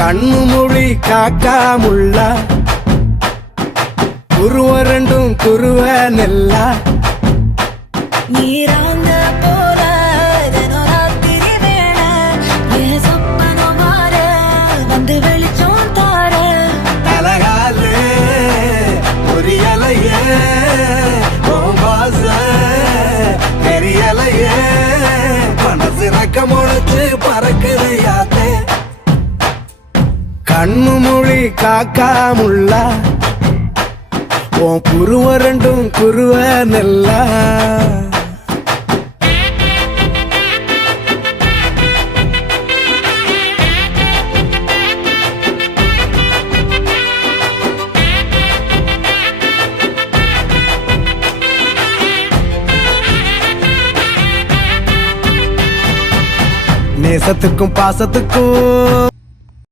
கண்ணு மொழி காக்காமுள்ள குருவ ரெண்டும் குருவ நெல்லா நீராங்க போல தினராத்திரி வேளை என் சொப்பனம் மாற வந்து வெளிச்சம் தார அழகாலே புரியலையே பாச தெரியலையே மனசு ரக்க முளைச்சு பறக்குது யாத்தே கண்ணு மொழி காக்காமுள்ள உன் குருவ ரெண்டும் குருவ நெல்லா நேசத்துக்கும் பாசத்துக்கும்